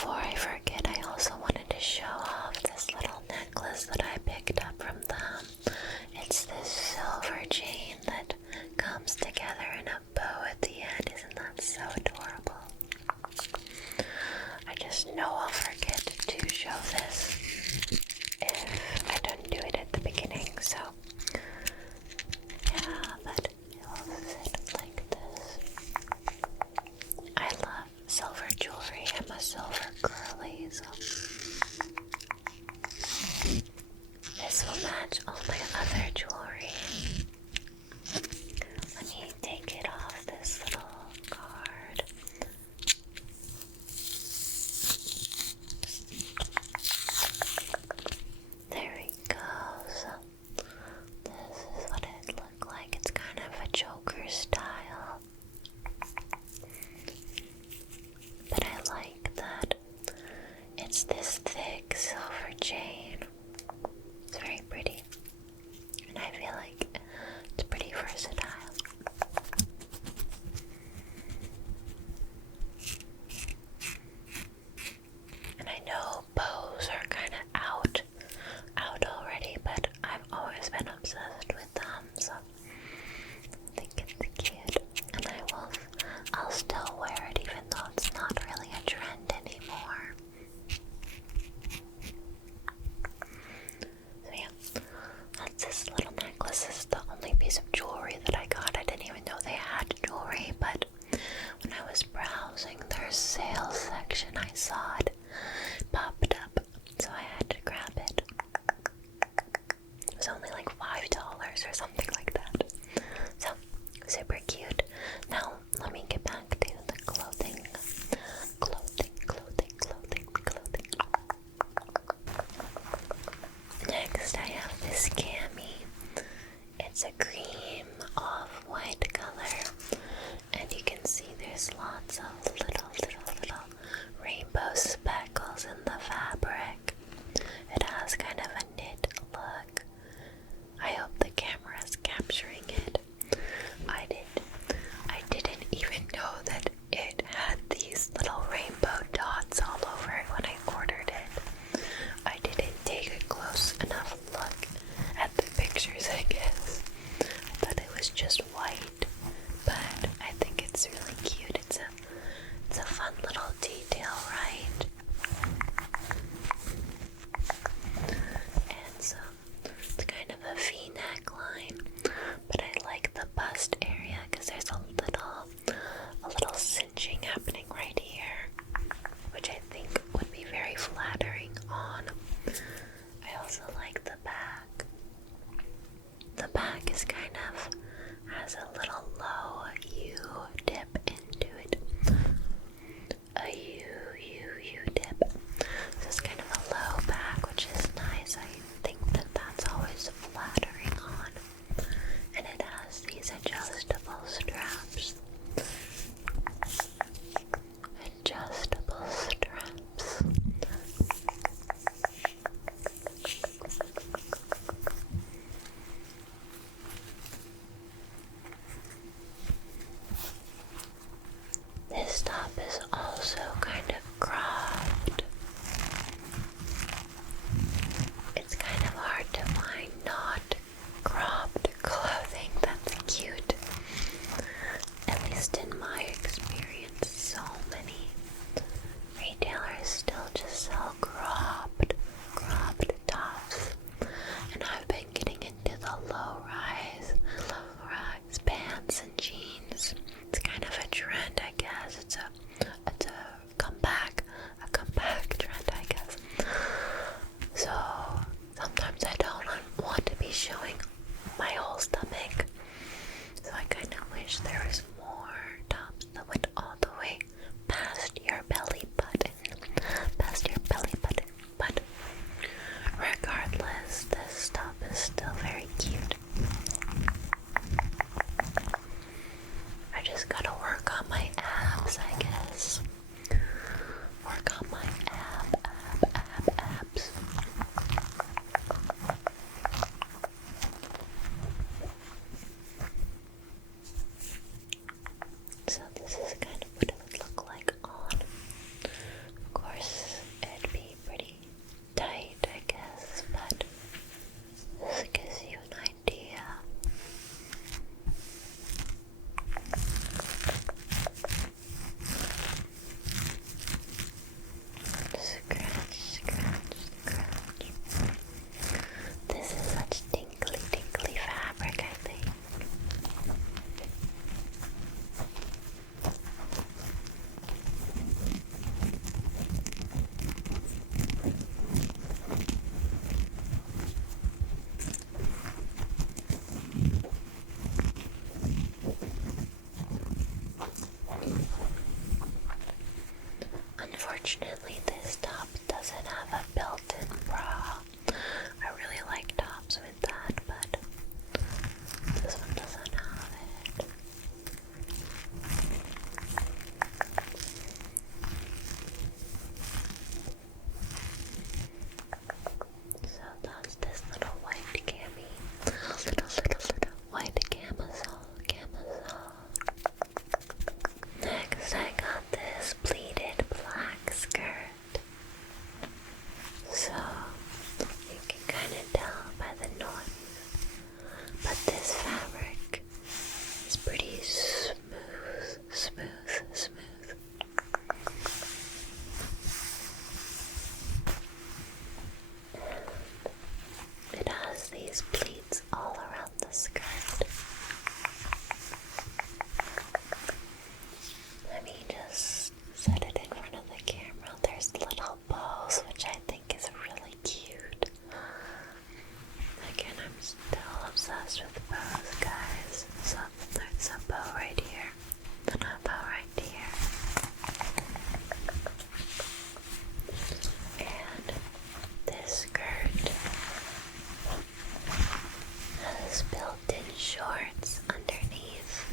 before I forget, I also wanted to show off this little necklace that I picked up from them. It's this silver chain that comes together in a bow at the end. Isn't that so adorable? I just know I'll forget to show this if I don't do it at the beginning, so yeah, but it will fit like this. I love silver jewelry. I'm a silver girly, so this will match all my other jewelry. Let me take it off this little card. There we go. So this is what it looked like. It's kind of a choker style. But I like that it's this thick silver chain. It's very pretty. And I feel like it's pretty versatile. And I know bows are kind of out already, but I've always been obsessed with them, so I think it's cute. And I'll still wear it even though it's not really a trend anymore. So yeah, that's this little necklace. This is the only piece of jewelry that I got. I didn't even know they had jewelry, but when I was browsing their sales section, I saw it popped up, so I had to grab it. It was only like $5 or something like that. So, super cute. Now, let me get back to the clothing. Next, I have this cami. It's a cream off-white color, and you can see there's lots of little rainbow speckles in the fabric. It has kind of a knit look. I hope the camera is capturing it. I didn't even know that it had these little rainbow dots all over it when I ordered it. I didn't take a close enough look at the pictures, I guess. I thought it was just white, but I think it's really cute. It's a fun little detail, right? And so it's kind of a V neckline, but I like the bust area because there's a little cinching happening right here, which I think would be very flattering on. I also like the back. The back is kind of has a little low U dip into it. A U dip. So it's kind of a low back, which is nice. I think that that's always flattering on. And it has these adjustable straps. Adjustable straps. Unfortunately, this top doesn't have a built-in bra. I really like tops with that, but this one doesn't have it. So that's this little white cami. Little white camisole. Next, I got this pleated black skirt. So you can kind of tell by the noise, but this fabric is pretty smooth. And it has these pleats all around the skirt. Let me just set it in front of the camera. There's little bows, which I think is really cute. Again, I'm still obsessed with bows, guys. So there's a bow right here, and a bow right here. And this skirt has built-in shorts underneath,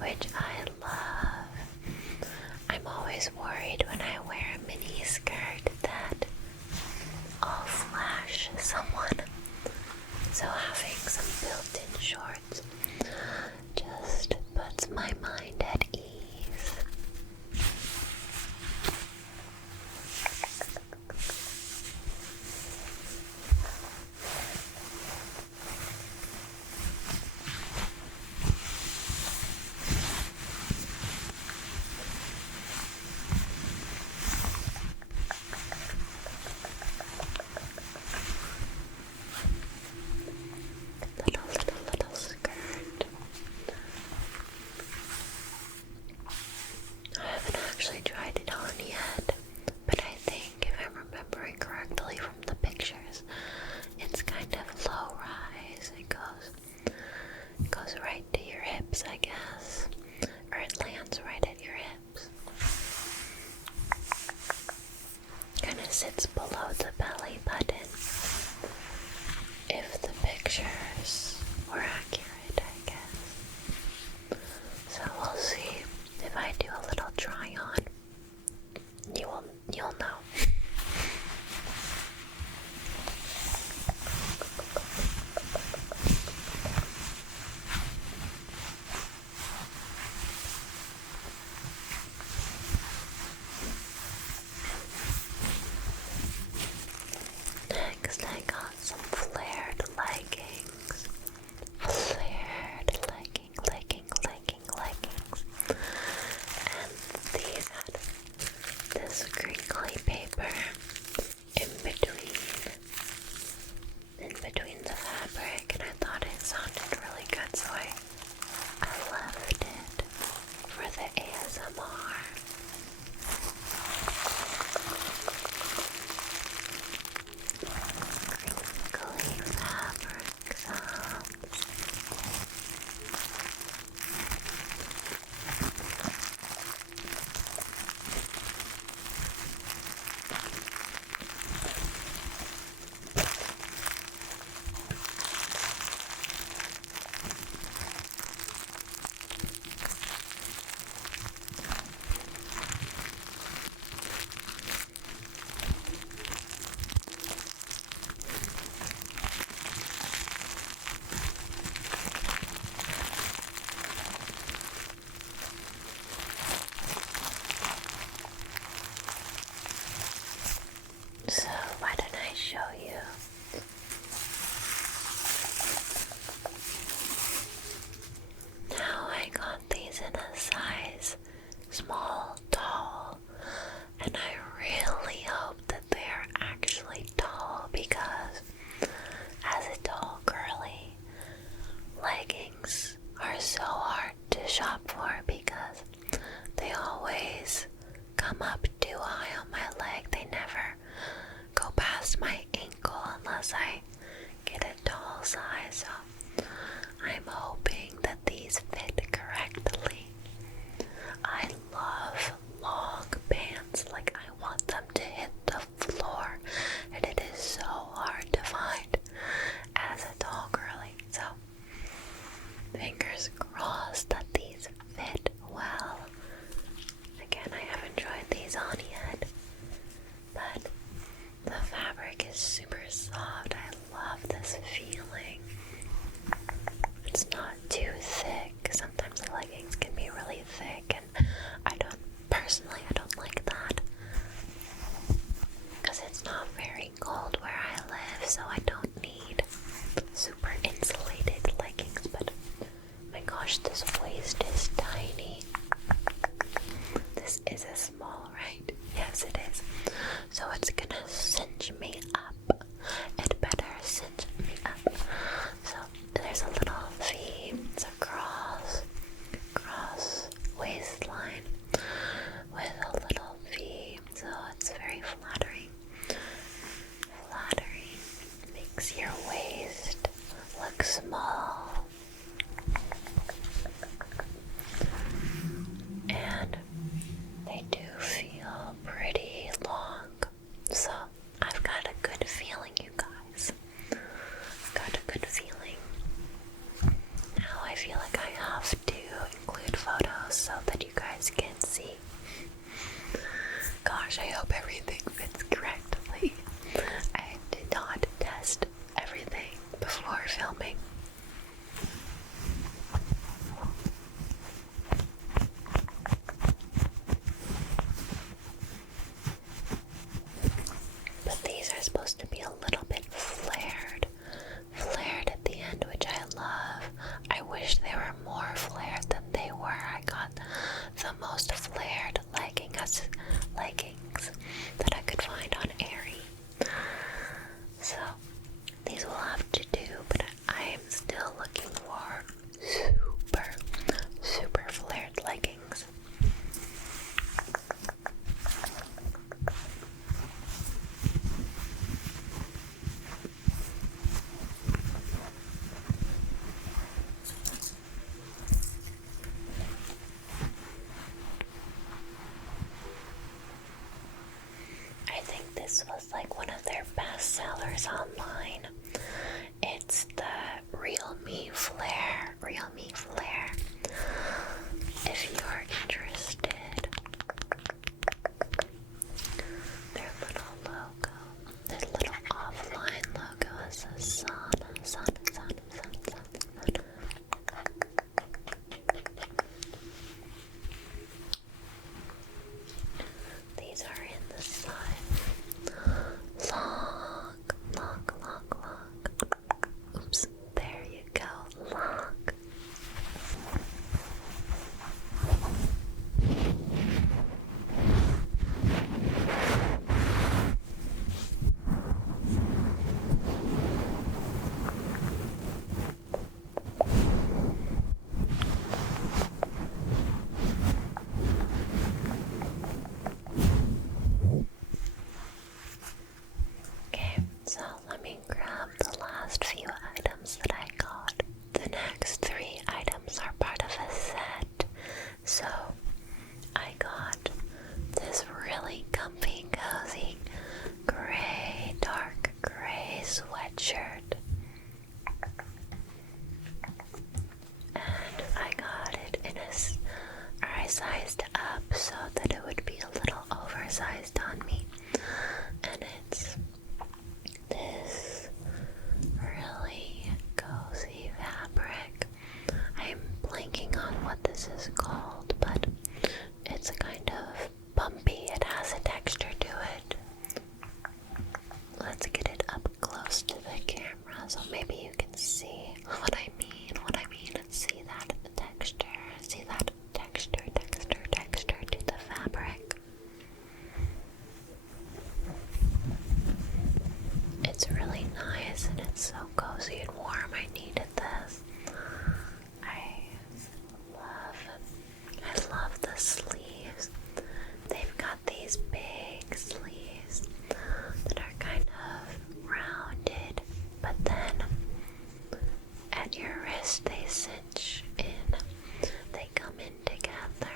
which I love. I'm always worried when I wear a mini skirt that I'll flash someone. So having some built-in shorts just puts my mind at ease. Little skirt. I haven't actually tried it on yet, but I think if I'm remembering correctly from the pictures, it's kind of low rise. It goes right to your hips, I guess, or it lands right at your hips. Kind of sits below the belly button. If the pictures were accurate, I guess. So we'll see if I do a little try on. You'll know. Next, I got some flared leggings. Leggings. And these had this crinkly paper in between the fabric, and I thought it sounded really good, so I left it for the ASMR. Crinkly fabric sounds. So why don't I show you? Now I got these in a size small, tall, and I really hope that they're actually tall because as a tall girly, leggings are so hard to shop for because they always come up too high on my leg. They never go past my ankle unless I get a tall size. So I'm hoping that these fit correctly. I love long everything fits correctly. I did not test everything before filming. But these are supposed to be a little bit flared at the end, which I love. I wish they were more flared than they were. I got the most flared leggings that I could find on Aerie. So these will have to do, but I am still looking for super flared leggings. I think this was like one of their best sellers online. It's the Real Me Flare. If you're interested, their little logo, their little offline logo is a sun. These are in the sun. Long. Oops, there you go. Long. Okay, so let me grab the last few items that I got. The next 3 items are part of a set. So I got this really comfy, cozy, dark gray sweatshirt. And I got it in I sized up so that it would be a little oversized on me. And it's this really cozy fabric. I'm blanking on what this is called, but it's a kind of bumpy. It has a texture to it. Let's get it up close to the camera so maybe you can see what I mean. See that texture. See that texture to the fabric. It's really nice and it's so cozy and warm. I needed this. I love the sleeves. They've got these big sleeves that are kind of rounded, but then at your wrist they cinch in. They come in together.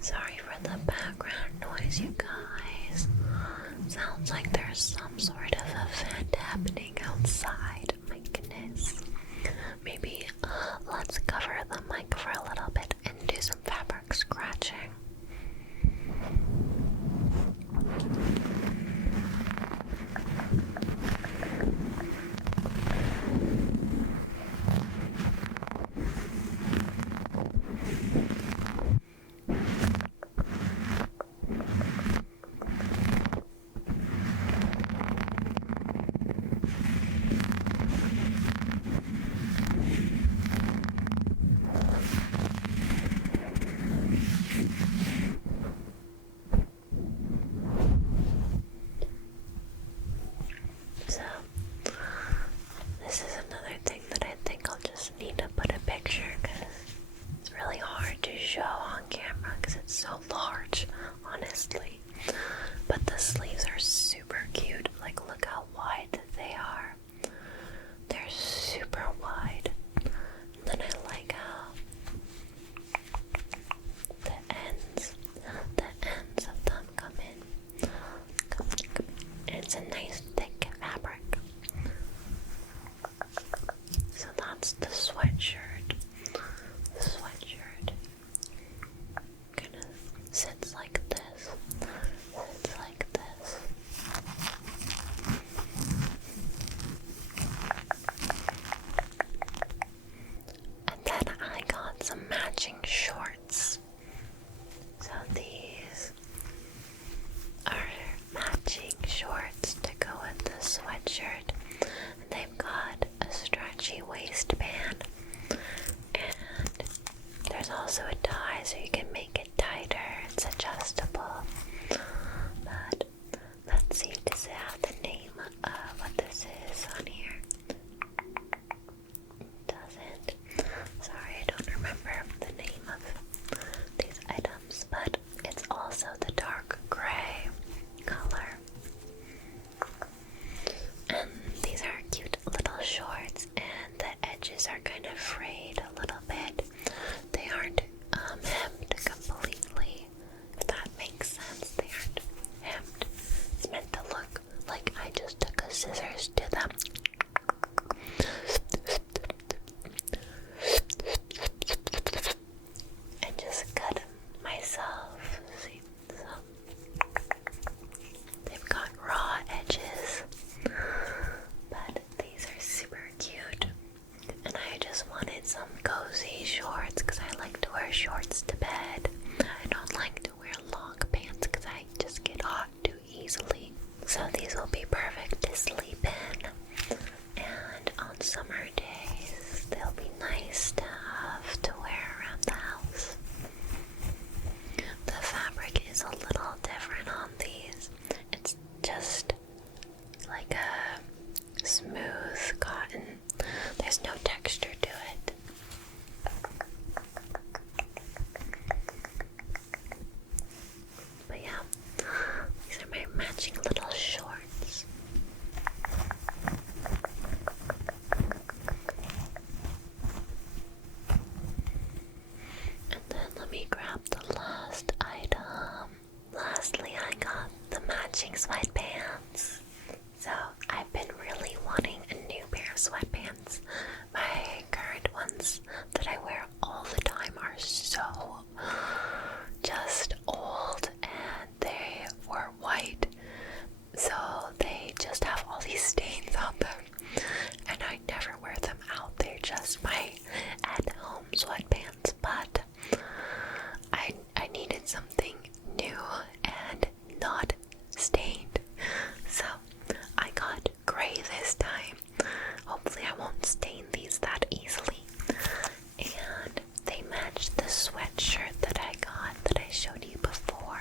Sorry for the background noise, you guys. Sounds like there's some sort of event happening outside. My goodness. Maybe let's cover the mic for a little bit and do some fabric scratching. size, or you can make it tighter. It's adjustable. But let's see, does it have the name of what this is on here? It doesn't. Sorry, I don't remember the name of these items, but it's also the dark gray color. And these are cute little shorts, and the edges are kind of frayed a little bit. They aren't hemmed completely, if that makes sense. They aren't hemmed. It's meant to look like I just took a scissors to them and just cut myself. See, so they've got raw edges, but these are super cute. And I just wanted some cozy shorts because I like to wear shorts to bed. I don't like to wear long pants because I just get hot too easily. So these will be perfect to sleep in. And on summer days, they'll be nice to have to wear around the house. The fabric is a little different on these. It's just like a smooth cotton. There's no texture to it. But yeah, these are my matching little shorts. And then let me grab the last item. Lastly, I got the matching sweatpants. So I've been really wanting a new pair of sweatpants. My current ones that I wear all the time are so just old, and they were white, so they just have all these stains on them, and I never wear them out. They're just my at-home sweatpants, but I needed something new and not stained, so I got gray this time. Hopefully I won't stain these that easily. And they match the sweatshirt that I got that I showed you before.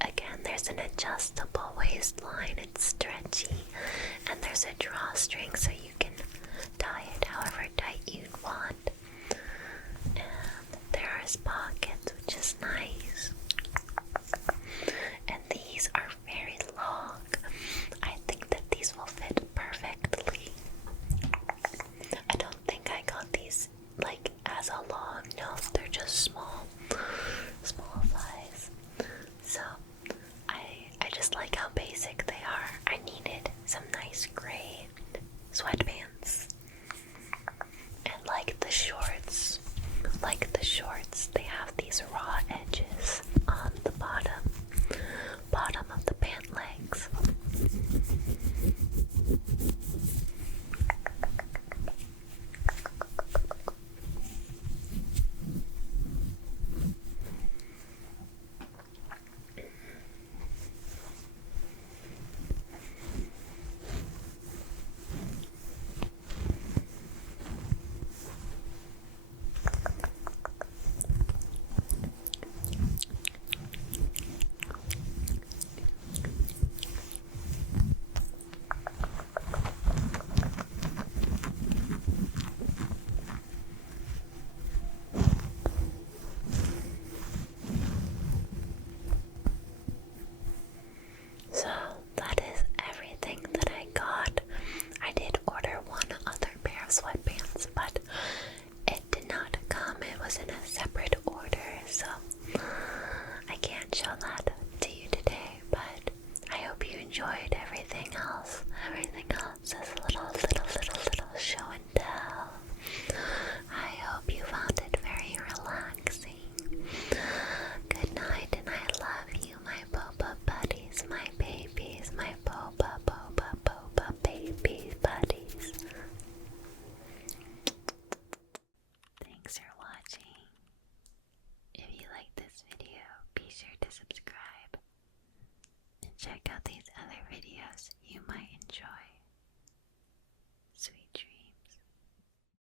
Again, there's an adjustable waistline, it's stretchy, and there's a drawstring so you can tie it however tight you'd want. And there are pockets, which is nice. And these are very long. I think that these will fit perfectly. I don't think I got these like as a long. No, they're just small size. So I just like how basic they are. I needed some nice gray sweatpants. And like the shorts, they have these raw edges on the bottom of the pant legs. So that is everything that I got. I did order one other pair of sweatpants, but it did not come. It was in a separate order, so I can't show that to you today, but I hope you enjoyed everything else. Everything else is a little show and tell. I hope you found it very relaxing. Good night, and I love you, my boba buddies, my babies, my boba baby buddies. Thanks for watching. If you like this video, be sure to subscribe and check out these other videos you might enjoy.